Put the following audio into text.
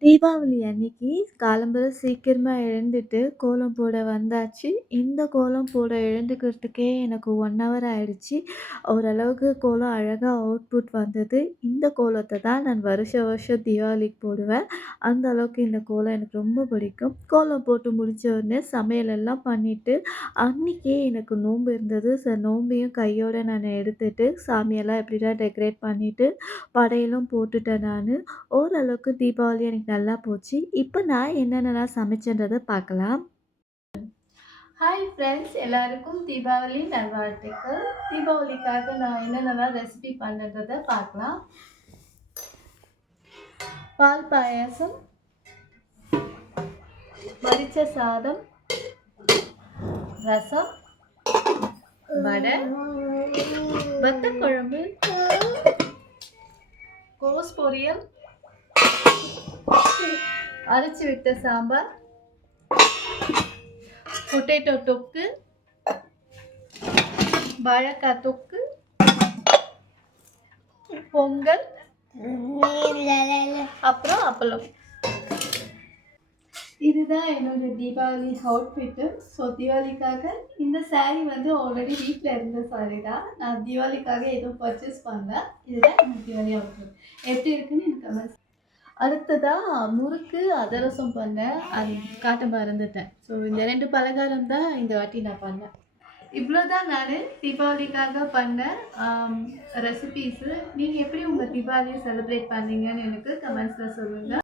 தீபாவளி அன்னைக்கு காலம்பர சீக்கிரமா எழுந்துட்டு கோலம் போட வந்தாச்சு. இந்த கோலம் போட எழுந்துக்கிறதுக்கே எனக்கு 1 ஹவர் ஆயிடுச்சு. ஓரளவுக்கு கோலம் அழகா அவுட்புட் வந்தது. இந்த கோலத்த தான் நான் வருஷம் வருஷம் தீபாவளிக்கு போடுவேன். அந்த அளவுக்கு இந்த கோலம் எனக்கு ரொம்ப பிடிக்கும். கோலம் போட்டு முடிச்ச உடனே சமையலெல்லாம் பண்ணிட்டு, அன்னைக்கே எனக்கு நோன்பு இருந்தது. நோம்பையும் கையோட நான் எடுத்துட்டு, சாமியெல்லாம் எப்படிடா டெக்கரேட் பண்ணிட்டு, படையலும் போட்டுட்டேன் நானு. ஓரளவுக்கு தீபாவளி எனக்கு நல்லா போச்சு. இப்போ நான் என்னென்னலாம் சமைச்சேன்றத பார்க்கலாம். ஹாய் ஃப்ரெண்ட்ஸ், எல்லாருக்கும் தீபாவளி நல்வாழ்த்துக்கள். தீபாவளிக்காக நான் என்னென்னலாம் ரெசிபி பண்ணுறத பார்க்கலாம். பால் பாயாசம், வடிச்ச சாதம், ரசம், வடை, வத்தக்குழம்பு, கோஸ் பொரியல், அரைச்சி விட்ட சாம்பார், பொட்டேட்டோ தொக்கு, வாழைக்காய் தொக்கு, பொங்கல், அப்புறம் அப்பளம். இதுதான் என்னோட தீபாவளி அவுட்ஃபிட்டு. ஸோ தீபாவளிக்காக இந்த சாரீ வந்து ஆல்ரெடி வீட்டில் இருந்த சாரீ தான். நான் தீபாவளிக்காக எதுவும் பர்ச்சேஸ் பண்ணேன். இதுதான் எனக்கு தீபாவளி அவுட்ஃபிட். எப்படி இருக்குன்னு எனக்கு கமெண்ட்ஸ். அடுத்ததாக முறுக்கு அதிரசம் பண்ணேன். அது காட்ட மறந்துட்டேன். ஸோ இந்த 2 பலகாரம் தான் இந்த வாட்டி நான் பண்ணேன். இவ்வளோதான் நான் தீபாவளிக்காக பண்ண ரெசிபீஸு. நீங்கள் எப்படி உங்கள் தீபாவளியை செலிப்ரேட் பண்ணீங்கன்னு எனக்கு கமெண்ட்ஸில் சொல்லுங்கள்.